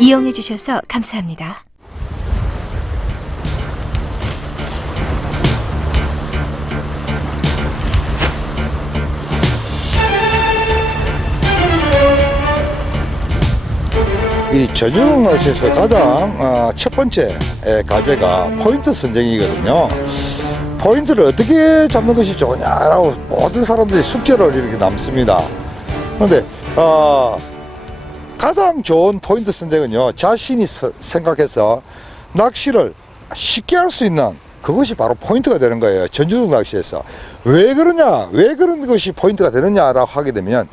이용해 주셔서 감사합니다. 이 전유동 낚시에서 가장 첫 번째 과제가 포인트 선정이거든요. 포인트를 어떻게 잡는 것이 좋냐라고 모든 사람들이 숙제를 이렇게 남습니다. 그런데 가장 좋은 포인트 선정은요, 자신이 생각해서 낚시를 쉽게 할 수 있는 그것이 바로 포인트가 되는 거예요. 전주동 낚시에서. 왜 그러냐, 왜 그런 것이 포인트가 되느냐라고 하게 되면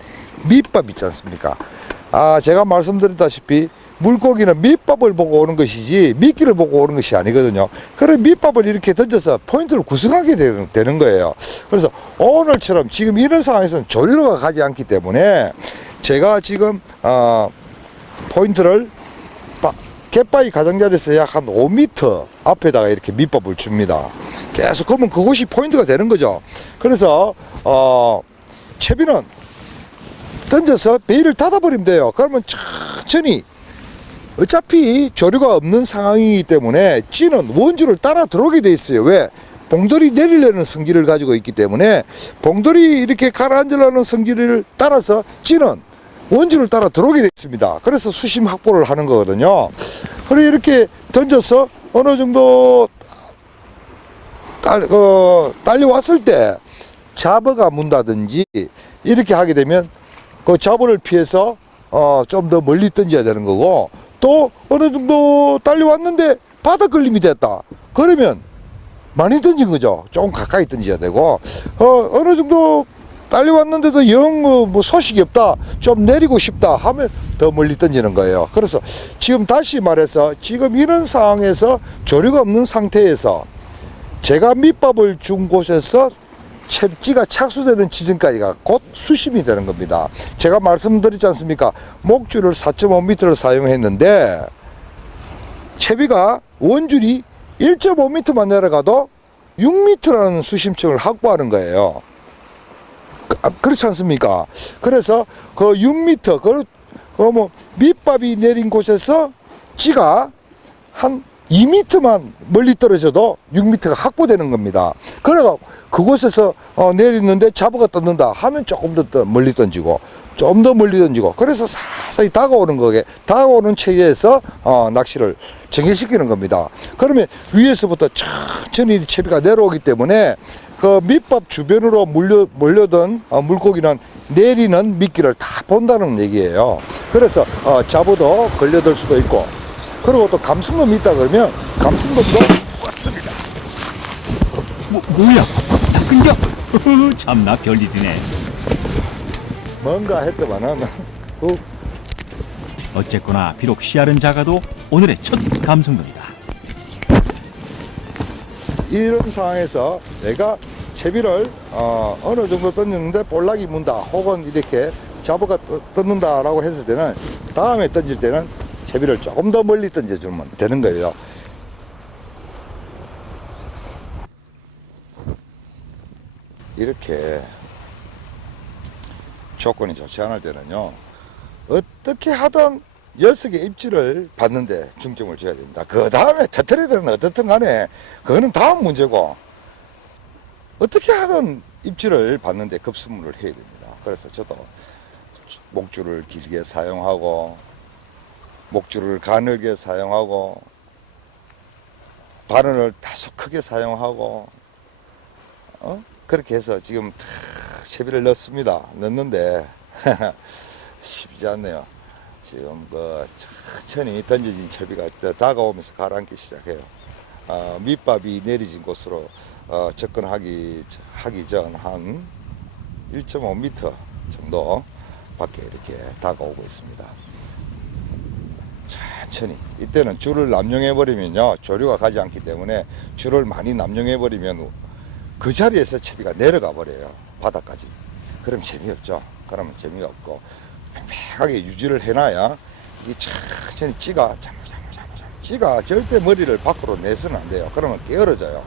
밑밥 있지 않습니까? 제가 말씀드렸다시피 물고기는 밑밥을 보고 오는 것이지 미끼를 보고 오는 것이 아니거든요. 그래서 밑밥을 이렇게 던져서 포인트를 구성하게 되는 거예요. 그래서 오늘처럼 지금 이런 상황에서는 조류가 가지 않기 때문에 제가 지금 포인트를 갯바위 가장자리에서 약 한 5m 앞에다가 이렇게 밑밥을 줍니다. 계속 그러면 그것이 포인트가 되는 거죠. 그래서 채비는 던져서 베일을 닫아버리면 돼요. 그러면 천천히, 어차피 조류가 없는 상황이기 때문에 찌는 원줄을 따라 들어오게 돼 있어요. 왜? 봉돌이 내리려는 성질을 가지고 있기 때문에 봉돌이 이렇게 가라앉으려는 성질을 따라서 찌는 원줄을 따라 들어오게 돼 있습니다. 그래서 수심 확보를 하는 거거든요. 그리고 이렇게 던져서 어느 정도 딸려왔을 때 잡어가 문다든지 이렇게 하게 되면 그 잡어를 피해서 좀 더 멀리 던져야 되는 거고, 또 어느 정도 딸려왔는데 바닥 걸림이 됐다 그러면 많이 던진 거죠. 조금 가까이 던져야 되고, 어느 정도 딸려왔는데도 영 뭐 소식이 없다, 좀 내리고 싶다 하면 더 멀리 던지는 거예요. 그래서 지금 다시 말해서 지금 이런 상황에서 조류가 없는 상태에서 제가 밑밥을 준 곳에서 채찌가 착수되는 지점까지가 곧 수심이 되는 겁니다. 제가 말씀드렸지 않습니까? 목줄을 4.5m를 사용했는데 채비가 원줄이 1.5m만 내려가도 6m라는 수심층을 확보하는 거예요. 그렇지 않습니까? 그래서 그 6m, 뭐 밑밥이 내린 곳에서 찌가 한 2m만 멀리 떨어져도 6m가 확보되는 겁니다. 그래가 그곳에서 내리는데 잡어가 떴는다 하면 조금 더 멀리 던지고, 좀 더 멀리 던지고, 그래서 사사히 다가오는 체계에서 낚시를 정해시키는 겁니다. 그러면 위에서부터 천천히 채비가 내려오기 때문에 그 밑밥 주변으로 몰려든 물고기는 내리는 미끼를 다 본다는 얘기예요. 그래서 잡어도 걸려들 수도 있고, 그리고 또 감승돔이 있다 그러면 감승돔도 왔습니다. 뭐야? 나 끊겨? 참나 별일이네. 뭔가 했더만은 어쨌거나 비록 씨알은 작아도 오늘의 첫 감성돔이다. 이런 상황에서 내가 채비를 어느 정도 던졌는데 볼락이 문다, 혹은 이렇게 잡어가 떴는다라고 했을 때는 다음에 던질 때는 채비를 조금 더 멀리 던져주면 되는 거예요. 이렇게 조건이 좋지 않을 때는요, 어떻게 하든 6개 입질을 받는데 중점을 줘야 됩니다. 그 다음에 터트리든 어떻든 간에 그거는 다음 문제고, 어떻게 하든 입질을 받는데 급수무를 해야 됩니다. 그래서 저도 목줄을 길게 사용하고 목줄을 가늘게 사용하고 바늘을 다소 크게 사용하고 그렇게 해서 지금 채비를 넣습니다. 넣는데 쉽지 않네요. 지금 천천히 던져진 채비가 다가오면서 가라앉기 시작해요. 밑밥이 내리진 곳으로 접근하기 전 한 1.5m 정도 밖에 이렇게 다가오고 있습니다. 천천히. 이때는 줄을 남용해 버리면요, 조류가 가지 않기 때문에 줄을 많이 남용해 버리면 그 자리에서 채비가 내려가 버려요, 바닥까지. 그럼 재미없죠. 그러면 재미가 없고, 팽팽하게 유지를 해놔야 이게 천천히 찌가 찌가 절대 머리를 밖으로 내서는 안 돼요. 그러면 깨어져요.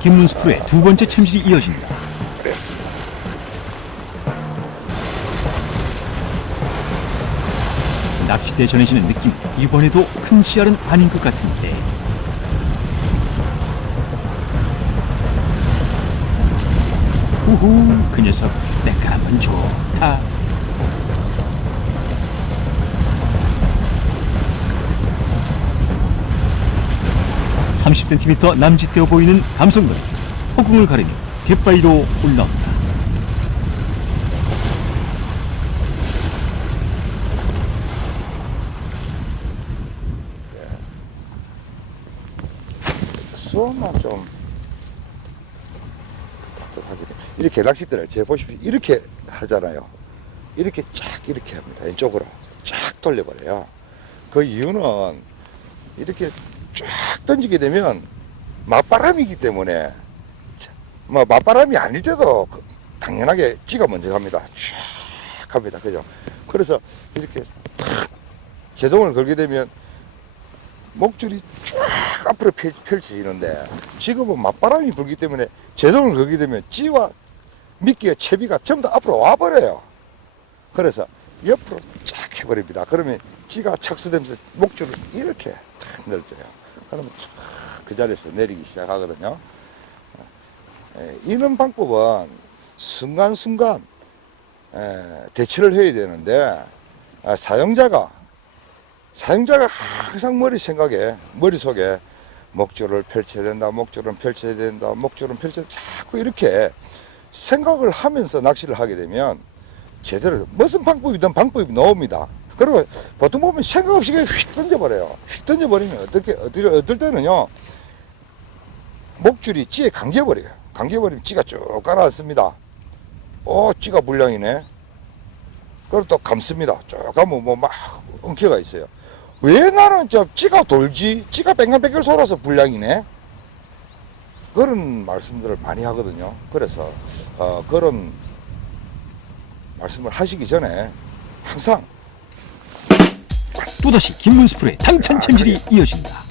김문수 프로의 두 번째 참실이 이어집니다. 그랬습니다. 낚싯대에 전해지는 느낌, 이번에도 큰 씨알은 아닌 것 같은데. 우후, 그 녀석 때깔 한번 좋다. (30cm) 남짓되어 보이는 감성거리, 허공을 가르며 갯바위로 올라온다. 수온만 좀 따뜻하게 이렇게 낚싯대를 제 보십시오. 이렇게 하잖아요. 이렇게 쫙 이렇게 합니다. 왼쪽으로 쫙 돌려버려요. 그 이유는 이렇게 쫙 던지게 되면 맞바람이기 때문에, 뭐 맞바람이 아닐 때도 당연하게 찌가 먼저 갑니다. 쫙 갑니다. 그죠? 그래서 이렇게 탁 제동을 걸게 되면 목줄이 쫙 앞으로 펼쳐지는데, 지금은 맞바람이 불기 때문에 제동을 걸게 되면 찌와 미끼와 채비가 전부 다 앞으로 와버려요. 그래서 옆으로 쫙 해버립니다. 그러면 찌가 착수되면서 목줄을 이렇게 탁 늘져요. 그러면 쫙 그 자리에서 내리기 시작하거든요. 이런 방법은 순간순간 대처를 해야 되는데, 사용자가 항상 머릿속에 목줄을 펼쳐야 된다, 목줄은 펼쳐야 된다, 목줄은 펼쳐야 된다, 자꾸 이렇게 생각을 하면서 낚시를 하게 되면 제대로 무슨 방법이든 방법이 나옵니다. 그리고 보통 보면 생각 없이 그냥 휙 던져버려요. 휙 던져버리면 어떨 때는요, 목줄이 찌에 감겨버려요. 감겨버리면 찌가 쭉 가라앉습니다. 찌가 물량이네. 그리고 또 감습니다. 쭉 가면 막 엉켜가 있어요. 왜 나는 찌가 돌지? 찌가 뺑글뺑글 돌아서 불량이네? 그런 말씀들을 많이 하거든요. 그래서 그런 말씀을 하시기 전에 항상 또다시 김문수 프로의 당찬 챔질이 이어진다.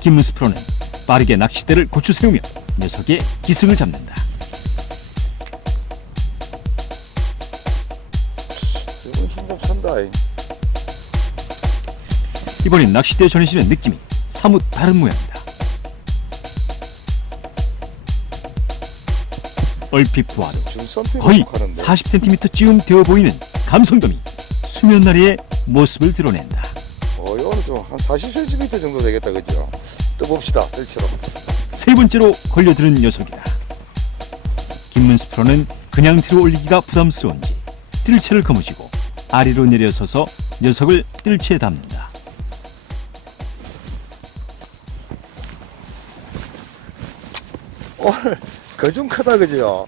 김문수 프로는 빠르게 낚싯대를 고추 세우며 녀석의 기승을 잡는다. 이건 힘좀 쓴다. 이번엔 낚싯대에 전해지는 느낌이 사뭇 다른 모양이다. 얼핏 보아도 거의 40cm쯤 되어 보이는 감성돔이 수면나리의 모습을 드러낸다. 이거는 좀 한 40cm 정도 되겠다, 그죠? 떠봅시다, 뜰채로. 세 번째로 걸려드는 녀석이다. 김문수 프로는 그냥 들어 올리기가 부담스러운지 뜰채를 거머쥐고 아래로 내려서서 녀석을 뜰채에 담는다. 오늘 거좀 크다, 그죠?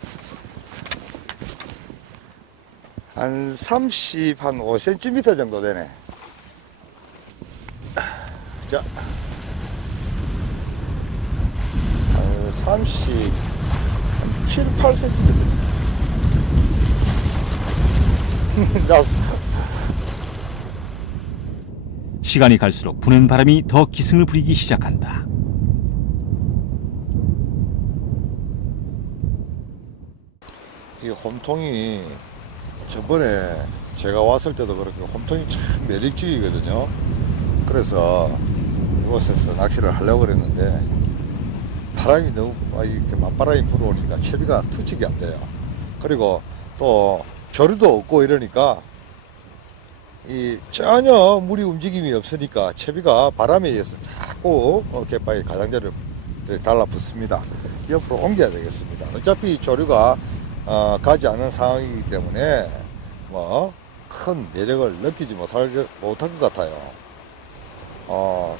한 5cm 정도 되네. 자, 한 37, 8cm. 시간이 갈수록 부는 바람이 더 기승을 부리기 시작한다. 이 홈통이 저번에 제가 왔을 때도 그렇게 홈통이 참 매력적이거든요. 그래서 이곳에서 낚시를 하려고 그랬는데 바람이 너무 이렇게 맞바람이 불어오니까 채비가 투척이 안 돼요. 그리고 또 조류도 없고 이러니까 전혀 물이 움직임이 없으니까 채비가 바람에 의해서 자꾸 갯바위 가장자리를 달라붙습니다. 옆으로 옮겨야 되겠습니다. 어차피 조류가 가지 않은 상황이기 때문에 뭐 큰 매력을 느끼지 못할 것 같아요.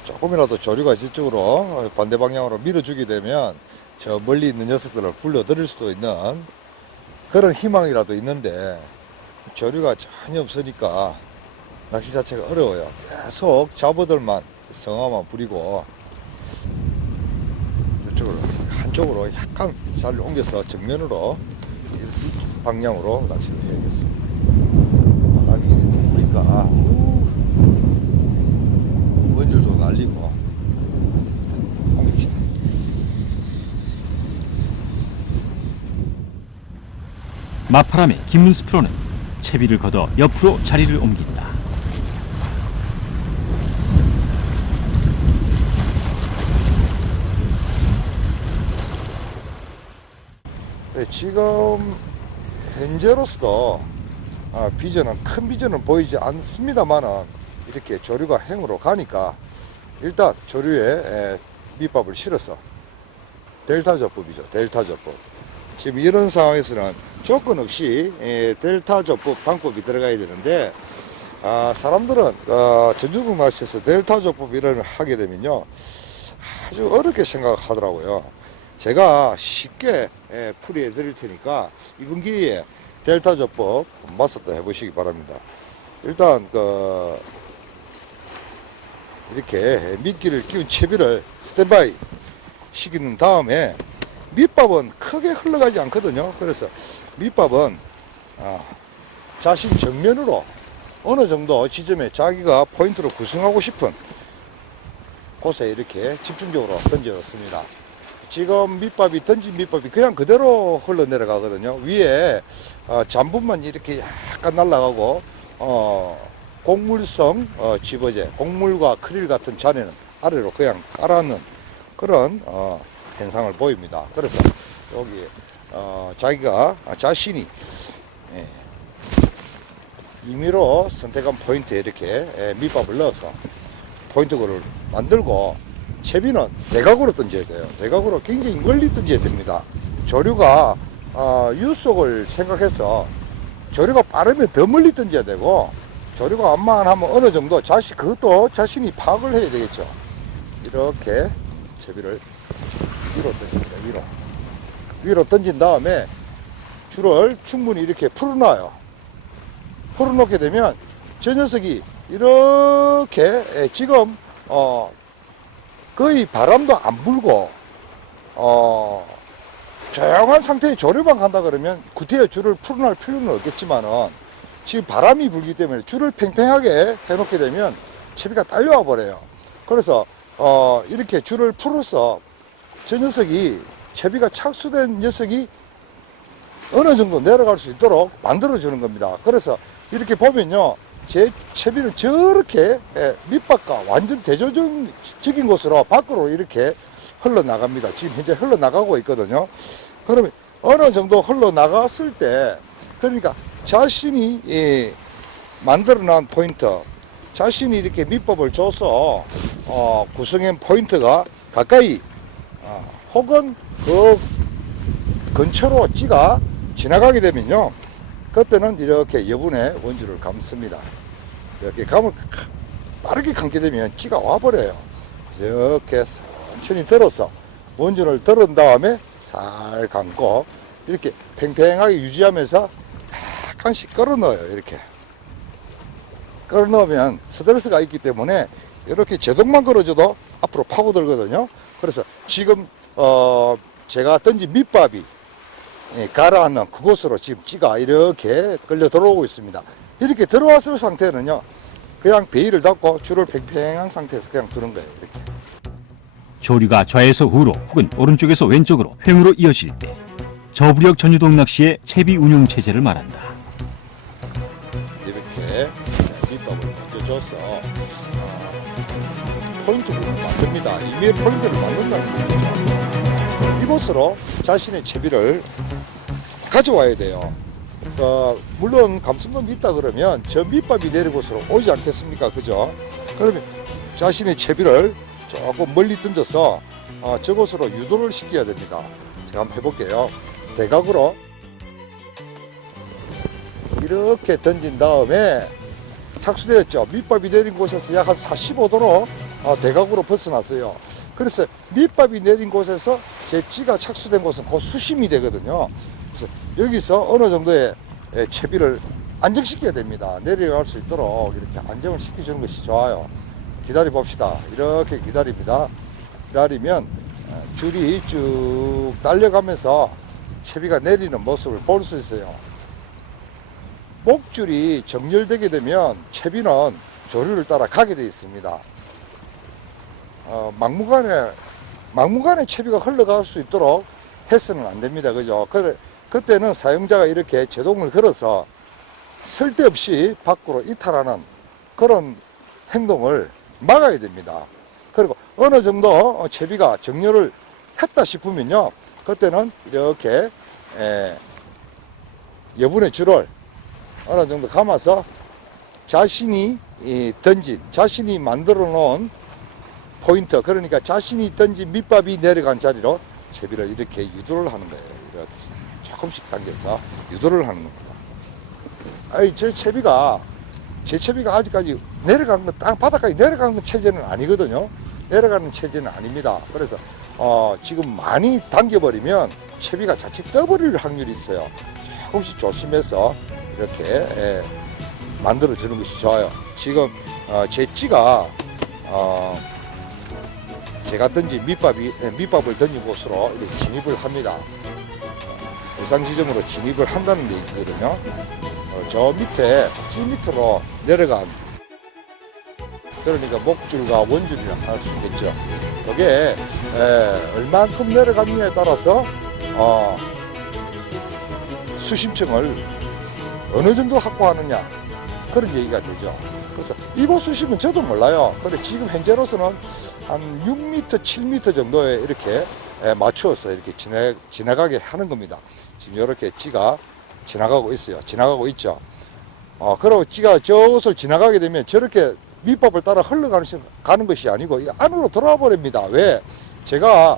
조금이라도 조류가 저쪽으로 반대 방향으로 밀어주게 되면 저 멀리 있는 녀석들을 불러들일 수도 있는 그런 희망이라도 있는데, 조류가 전혀 없으니까 낚시 자체가 어려워요. 계속 잡어들만 성화만 부리고 이쪽으로 한쪽으로 약간 잘 옮겨서 정면으로 이쪽 방향으로 낚시를 해야겠습니다. 바람이 이렇게 부니까 먼지도 날리고 안 됩니다. 옮깁시다. 맞바람에 김문수 프로는 채비를 걷어 옆으로 자리를 옮긴다. 네, 지금 현재로서도 큰 비전은 보이지 않습니다만은 이렇게 조류가 행으로 가니까 일단 조류에 밑밥을 실어서 델타 조법이죠. 델타 조법. 지금 이런 상황에서는 조건 없이 델타 조법 방법이 들어가야 되는데 사람들은 전주동 낚시에서 델타 조법 이런 하게 되면요 아주 어렵게 생각하더라고요. 제가 쉽게 풀이해 드릴 테니까 이번 기회에 델타 조법 맞섰다 해보시기 바랍니다. 일단 이렇게 미끼를 끼운 채비를 스탠바이 시키는 다음에 밑밥은 크게 흘러가지 않거든요. 그래서 밑밥은 자신 정면으로 어느 정도 지점에 자기가 포인트로 구성하고 싶은 곳에 이렇게 집중적으로 던져놓습니다. 지금 밑밥이 던진 밑밥이 그냥 그대로 흘러내려가거든요. 위에 잔분만 이렇게 약간 날아가고 곡물성 집어제, 곡물과 크릴 같은 잔에는 아래로 그냥 깔아놓는 그런 현상을 보입니다. 그래서 여기 자신이 임의로 선택한 포인트에 이렇게 밑밥을 넣어서 포인트를 만들고 채비는 대각으로 던져야 돼요. 대각으로 굉장히 멀리 던져야 됩니다. 조류가 유속을 생각해서 조류가 빠르면 더 멀리 던져야 되고 조류가 완만하면 어느 정도 그것도 자신이 파악을 해야 되겠죠. 이렇게 채비를 위로 던집니다. 위로 던진 다음에 줄을 충분히 이렇게 풀어놔요. 풀어놓게 되면 저 녀석이 이렇게 지금 거의 바람도 안 불고 조용한 상태의 조류만 간다 그러면 구태여 줄을 풀어놓을 필요는 없겠지만은 지금 바람이 불기 때문에 줄을 팽팽하게 해놓게 되면 채비가 딸려와 버려요. 그래서 이렇게 줄을 풀어서 저 녀석이 채비가 착수된 녀석이 어느 정도 내려갈 수 있도록 만들어 주는 겁니다. 그래서 이렇게 보면요 제 채비는 저렇게 밑밥과 완전 대조적인 곳으로 밖으로 이렇게 흘러나갑니다. 지금 현재 흘러나가고 있거든요. 그러면 어느 정도 흘러나갔을 때 그러니까 자신이 만들어 놓은 포인트 자신이 이렇게 밑밥을 줘서 구성한 포인트가 가까이 혹은 그 근처로 찌가 지나가게 되면요 그때는 이렇게 여분의 원줄을 감습니다. 이렇게 감을 빠르게 감게 되면 찌가 와버려요. 이렇게 천천히 들어서 원줄을 들은 다음에 살 감고 이렇게 팽팽하게 유지하면서 약간씩 끌어 넣어요. 이렇게 끌어 넣으면 스트레스가 있기 때문에 이렇게 제동만 걸어줘도 앞으로 파고들거든요. 그래서 지금 제가 던진 밑밥이 가라앉는 그곳으로 지금 찌가 이렇게 끌려 들어오고 있습니다. 이렇게 들어왔을 상태는요 그냥 베일을 닫고 줄을 팽팽한 상태에서 그냥 두는 거예요. 이렇게 조류가 좌에서 우로 혹은 오른쪽에서 왼쪽으로 횡으로 이어질 때 저부력 전유동 낚시의 채비 운용 체제를 말한다. 이렇게 밑밥을 던져줘서 포인트를 만듭니다. 이미의 포인트를 만든다는 거죠. 이곳으로 자신의 채비를 가져와야 돼요. 물론 감수법이 있다 그러면 저 밑밥이 내린 곳으로 오지 않겠습니까? 그죠? 그러면 자신의 채비를 조금 멀리 던져서 저곳으로 유도를 시켜야 됩니다. 제가 한번 해볼게요. 대각으로 이렇게 던진 다음에 착수되었죠. 밑밥이 내린 곳에서 약 한 45도로 대각으로 벗어났어요. 그래서 밑밥이 내린 곳에서 제 찌가 착수된 곳은 곧 수심이 되거든요. 그래서 여기서 어느 정도의 채비를 안정시켜야 됩니다. 내려갈 수 있도록 이렇게 안정을 시켜주는 것이 좋아요. 기다려 봅시다. 이렇게 기다립니다. 기다리면 줄이 쭉 달려가면서 채비가 내리는 모습을 볼 수 있어요. 목줄이 정렬되게 되면 채비는 조류를 따라 가게 되어 있습니다. 막무가내 채비가 흘러갈 수 있도록 해서는 안 됩니다. 그죠? 그때는 사용자가 이렇게 제동을 걸어서 쓸데없이 밖으로 이탈하는 그런 행동을 막아야 됩니다. 그리고 어느 정도 채비가 정렬을 했다 싶으면요. 그때는 이렇게 여분의 줄을 어느 정도 감아서 자신이 자신이 만들어 놓은 포인트, 그러니까 자신이 던진 밑밥이 내려간 자리로 채비를 이렇게 유도를 하는 거예요. 이렇게 조금씩 당겨서 유도를 하는 겁니다. 제 채비가 아직까지 내려간 건, 땅 바닥까지 내려간 건 체제는 아니거든요. 내려가는 체제는 아닙니다. 그래서 지금 많이 당겨버리면 채비가 자칫 떠버릴 확률이 있어요. 조금씩 조심해서 이렇게 만들어 주는 것이 좋아요. 지금 제 찌가 제가 던진 밑밥을 던진 곳으로 이렇게 진입을 합니다. 해상 지점으로 진입을 한다는 얘기거든요. 저 밑에 찌 밑으로 내려간, 그러니까 목줄과 원줄이라 할 수 있겠죠. 그게 얼만큼 내려갔느냐에 따라서 수심층을 어느 정도 확보하느냐, 그런 얘기가 되죠. 그래서 이곳 수심은 저도 몰라요. 근데 지금 현재로서는 한 6m, 7m 정도에 이렇게 맞추어서 이렇게 지나가게 하는 겁니다. 지금 이렇게 찌가 지나가고 있어요. 지나가고 있죠. 그리고 찌가 저것을 지나가게 되면 저렇게 밑밥을 따라 흘러가는 것이 아니고 이 안으로 들어와 버립니다. 왜? 제가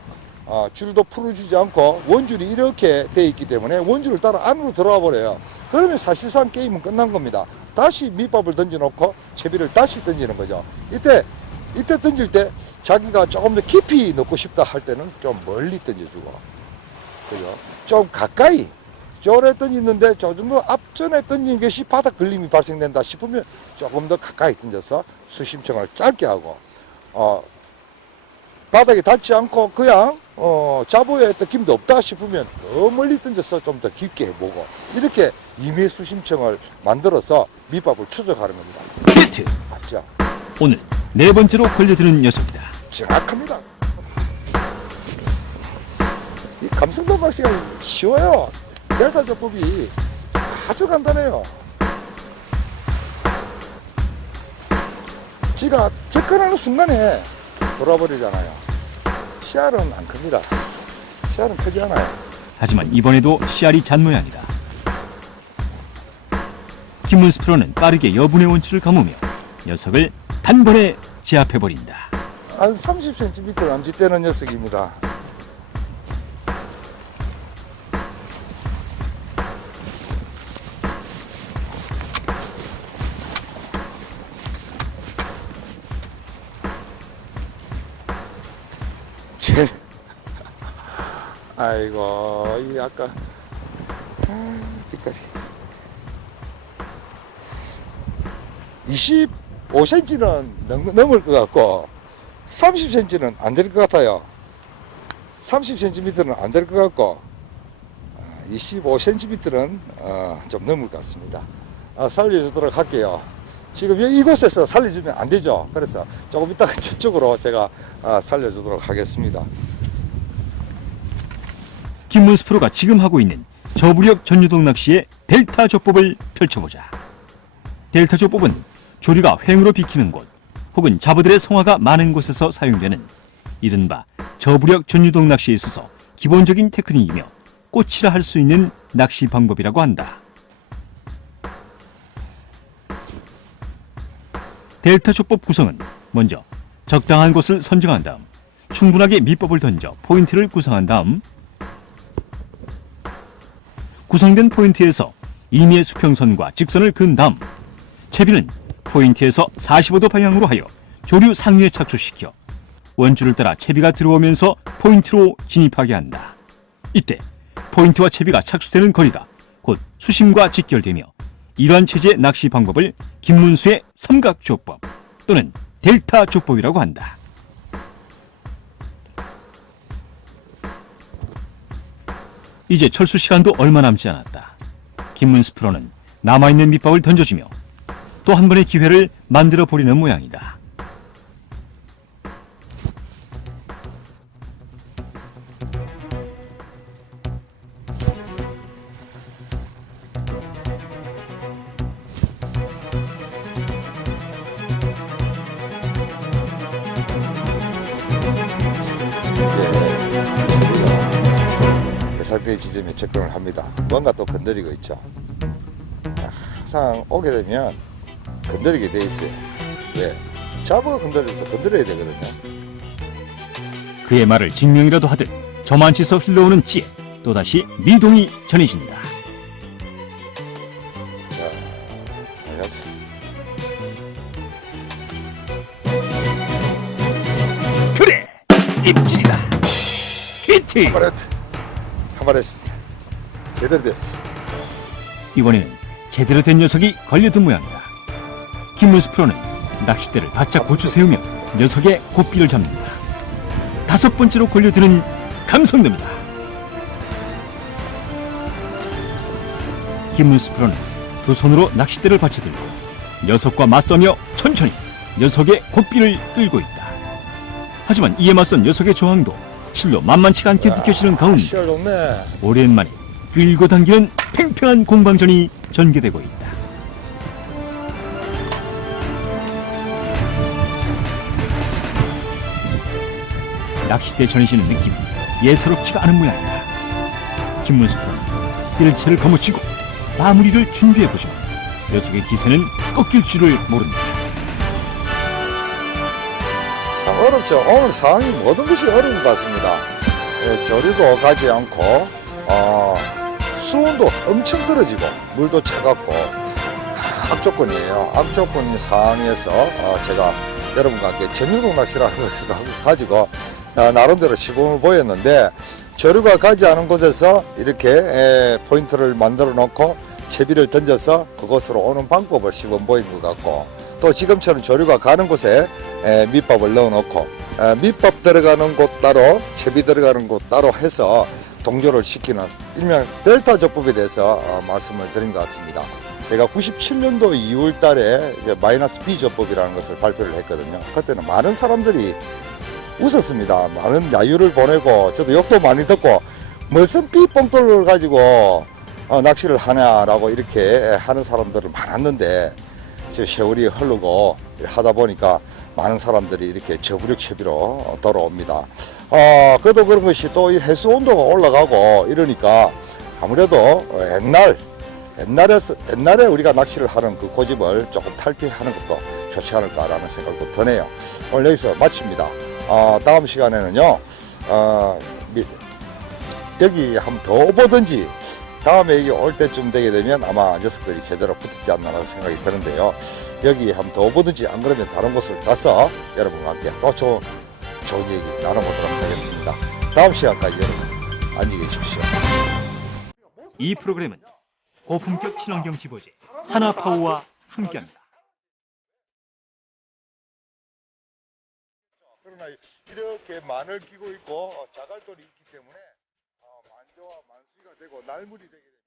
줄도 풀어주지 않고 원줄이 이렇게 돼 있기 때문에 원줄을 따라 안으로 들어와 버려요. 그러면 사실상 게임은 끝난 겁니다. 다시 밑밥을 던져놓고 채비를 다시 던지는 거죠. 이때 던질 때 자기가 조금 더 깊이 넣고 싶다 할 때는 좀 멀리 던져주고, 그죠? 좀 가까이 쪼래 던지는데 저 정도 앞전에 던진 것이 바닥 걸림이 발생된다 싶으면 조금 더 가까이 던져서 수심층을 짧게 하고, 바닥에 닿지 않고 그냥 자보에 느낌도 없다 싶으면 더 멀리 던져서 좀 더 깊게 해보고, 이렇게 임의 수심층을 만들어서 밑밥을 추적하는 겁니다. 히트! 맞죠? 오늘 네 번째로 걸려드는 녀석이다. 정확합니다. 이 감성도 낚시가 쉬워요. 델타 조법이 아주 간단해요. 찌가 접근하는 순간에 돌아버리잖아요. 씨알은 안 큽니다. 씨알은 크지 않아요. 하지만 이번에도 씨알이 잔 모양이다. 김문수 프로는 빠르게 여분의 원줄을 감으며 녀석을 단번에 제압해버린다. 한 30cm 남짓되는 녀석입니다. 아이고, 이 아까 빛깔이 25cm는 넘을 것 같고 30cm는 안 될 것 같아요. 30cm는 안 될 것 같고 25cm는 좀 넘을 것 같습니다. 살려주도록 할게요. 지금 이곳에서 살려주면 안 되죠. 그래서 조금 이따가 저쪽으로 제가 살려주도록 하겠습니다. 김문수 프로가 지금 하고 있는 저부력 전유동 낚시의 델타 조법을 펼쳐보자. 델타 조법은 조류가 횡으로 비키는 곳 혹은 잡어들의 성화가 많은 곳에서 사용되는 이른바 저부력 전유동 낚시에 있어서 기본적인 테크닉이며 꽃이라 할 수 있는 낚시 방법이라고 한다. 델타 조법 구성은 먼저 적당한 곳을 선정한 다음 충분하게 밑밥을 던져 포인트를 구성한 다음 구성된 포인트에서 임의 수평선과 직선을 그은 다음 채비는 포인트에서 45도 방향으로 하여 조류 상류에 착수시켜 원줄을 따라 채비가 들어오면서 포인트로 진입하게 한다. 이때 포인트와 채비가 착수되는 거리가 곧 수심과 직결되며 이러한 체제의 낚시 방법을 김문수의 삼각조법 또는 델타 조법이라고 한다. 이제 철수 시간도 얼마 남지 않았다. 김문수 프로는 남아있는 밑밥을 던져주며 또 한 번의 기회를 만들어 보리는 모양이다. 작대 지점에 접근을 합니다. 뭔가 또 건드리고 있죠. 항상 오게 되면 건드리게 돼 있어요. 왜? 잡아가 건드려야 되거든요. 그의 말을 증명이라도 하듯 저만치서 흘러오는 찌에 또다시 미동이 전해진다. 자, 가야지. 그래! 입질이다! 히트! 한 번 했습니다. 제대로 됐어. 이번에는 제대로 된 녀석이 걸려든 모양이다. 김문수 프로는 낚싯대를 바짝 고추 세우며 녀석의 고삐를 잡는다. 5번째로 걸려드는 감성도입니다. 김문수 프로는 두 손으로 낚싯대를 받쳐들고 녀석과 맞서며 천천히 녀석의 고삐를 끌고 있다. 하지만 이에 맞선 녀석의 저항도 실로 만만치가 않게 느껴지는 가운데 시알 좋네. 오랜만에 끌고 당기는 팽팽한 공방전이 전개되고 있다. 낚싯대 전해지는 느낌이 예사롭지가 않은 모양이다. 김문수 프로는 뜰채를 거머쥐고 마무리를 준비해보지만 녀석의 기세는 꺾일 줄을 모른다. 참 어렵죠. 오늘 상황이 모든 것이 어려운 것 같습니다. 예, 조류도 가지 않고 수온도 엄청 떨어지고 물도 차갑고 악조건이에요. 악조건 상황에서 제가 여러분과 함께 전유동 낚시라는 것을 가지고 나름대로 시범을 보였는데 조류가 가지 않은 곳에서 이렇게 포인트를 만들어 놓고 채비를 던져서 그곳으로 오는 방법을 시범 보인 것 같고, 또 지금처럼 조류가 가는 곳에 밑밥을 넣어 놓고 밑밥 들어가는 곳 따로 채비 들어가는 곳 따로 해서 동조를 시키는 일명 델타 조법에 대해서 말씀을 드린 것 같습니다. 제가 97년도 2월 달에 마이너스 B 조법이라는 것을 발표를 했거든요. 그때는 많은 사람들이 웃었습니다. 많은 야유를 보내고 저도 욕도 많이 듣고 무슨 B 뽕돌을 가지고 낚시를 하냐라고 이렇게 하는 사람들은 많았는데, 세월이 흐르고 하다 보니까 많은 사람들이 이렇게 저구력 채비로 돌아옵니다. 그래도 그런 것이 또 이 해수 온도가 올라가고 이러니까 아무래도 옛날에 우리가 낚시를 하는 그 고집을 조금 탈피하는 것도 좋지 않을까라는 생각도 드네요. 오늘 여기서 마칩니다. 다음 시간에는요, 여기 한번 더 오보든지 다음에 여기 올 때쯤 되게 되면 아마 녀석들이 제대로 붙지 않나 생각이 드는데요. 여기 한번 더 오보든지 안 그러면 다른 곳을 가서 여러분과 함께 또 좋은 얘기 나눠보도록 하겠습니다. 다음 시간까지 여러분 안녕히 계십시오. 이 프로그램은 고품격 친환경 지보제 하나파워와 함께합니다. 그러나 이렇게 만을 끼고 있고 자갈돌이 있기 때문에 만조와 만수가 되고 날물이 되게 됩니다.